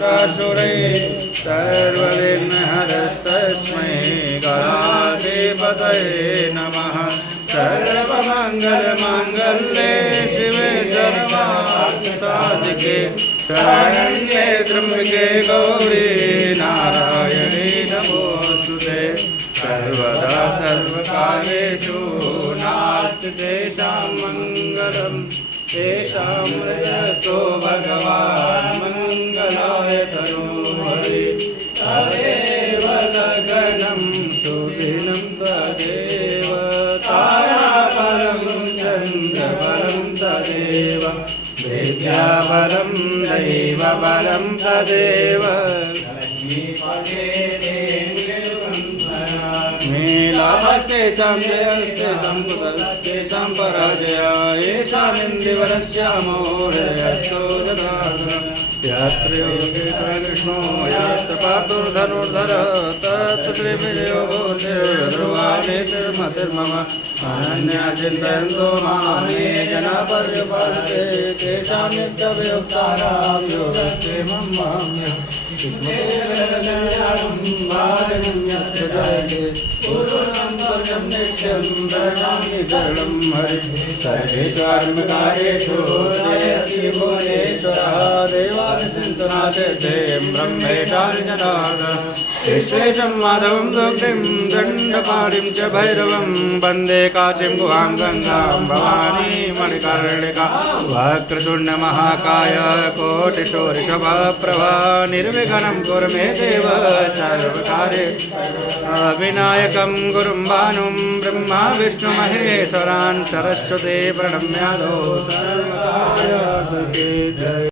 प्रसुरे सर्वविघ्नहरस्तस्मै गणाधिपतये नमः। सर्वमङ्गलमाङ्गल्ये शिवे सर्वार्थसाधिके शरण्ये त्र्यम्बके गौरी नारायणी नमोस्तुते। सर्वदा सर्वकालेषु नास्ति तेषां मङ्गलं तेषां हृदयस्थो भगवान् मङ्गलाय तनोहरि। तदेव लग्नं सुदिनं तदेव ताराबलं चन्द्रबलं तदेव विद्याबलं दैवबलं तदेव। मीलास्तेषां जयस्तेषां कुतस्तेषां पराजया येषामिन्दिवरस्यामोहयस्तो ददातु। यत्र योगेश्वर कृष्णो यत्र पातुर्धनुर्धर तत्र त्रिविजयो भूतिर्ध्रुवानेतिर्मतिर्मम। अनन्या चिन्तयन्तो मां ये जना पर्युपासते तेषां नित्यवियुक्तानां योगक्षेमं वहाम्यहम्। नित्यं व्रजामि शरणं हरिः। सर्वेषु जयति भुवनेश्वरः देवानुचिन्तनाते ब्रह्मेशानि जनाद। कृष्णेशं माधवं दुग्धिं दण्डपाणिं च भैरवं वन्दे काशीं गुहां गङ्गां भवानी मणिकर्णिका। वक्रतुण्डमहाकाय कोटिसूर्यशोभाप्रभा निर्विघ्नं कुरु मे देव सर्वकार्ये। विनायकं गुरुं भानुं ब्रह्मा विष्णु महेश्वरान् सरस्वती प्रणम्यादो सर्वकार्यसिद्धये।